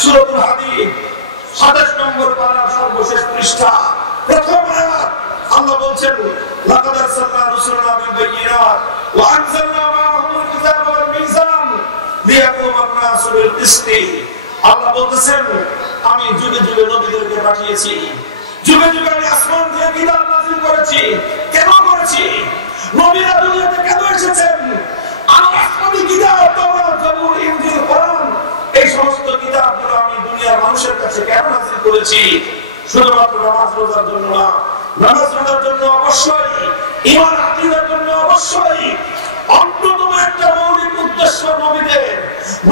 সূরাতুল হাদীদ 27 নম্বর পারার সর্বশেষ পৃষ্ঠা প্রথম আয়াত আল্লাহ বলছেন লাকাদ আরসালনা রুসুলানা বিল বায়িনাত ওয়া আনজালনা মাআহুমুল কিতাবা ওয়াল মিজান লিয়াকুমা আন-নাসু বিল কিসতি। আল্লাহ বলতেছেন আমি যুগে যুগে নবীদেরকে পাঠিয়েছি, যুগে যুগে আমি আসমান থেকে কিতাব নাযিল করেছি। কেন করেছি? নবীরা দুনিয়াতে কেন এসেছেন? আমার আসমানি কিতাব তাওরাত, জাবুর, ইনজিল, কোরআন এই সমস্ত কিতাবগুলো আমি দুনিয়ার মানুষের কাছে কেন নাযিল করেছি? শুধুমাত্র নামাজ রোজার জন্য না, নামাজ রোজার জন্য অবশ্যই, ঈমান আকীদার জন্য অবশ্যই, অন্যতম একটা মৌলিক উদ্দেশ্য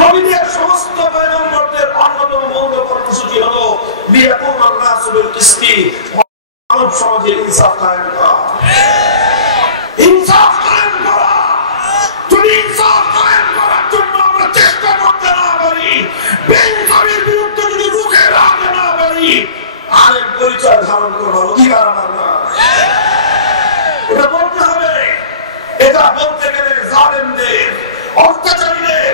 নবীদের সমস্ত পয়গম্বরদের অন্যতম মৌলিক কর্মসূচি হলো লিয়াকুমা আন-নাসু বিল কিসতি, মানব সমাজে ইনসাফ কায়েম করা। ইনসাফ কায়েম করা। যদি ইনসাফ কায়েম করার জন্য আমরা চেষ্টা করতে না পারি, বেইনসাফের বিরুদ্ধে যদি রুখে দাঁড়াতে না পারি, আলেম পরিচয় ধারণ করবার অধিকার আমার না। এটা বলতে হবে। এটা বলতে গেলে জালেমদের, অত্যাচারীদের,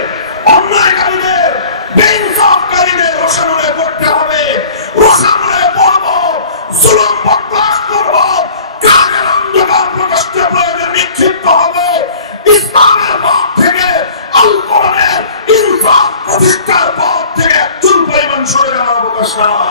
অন্যায়কারীদের, বেইনসাফকারীদের রোশানলে পড়তে হবে। রোশানলে পড়বো, জুলুম বরদাস্ত করবো, কাজের অন্ধকার প্রকাশ্যে প্রয়োগে নিক্ষিপ্ত হবে। ইসলামের পথ থেকে, আল কোরআনের ইনসাফ প্রতিষ্ঠার পথ থেকে চুল পরিমাণ সরে যাওয়ার অবকাশ নাই।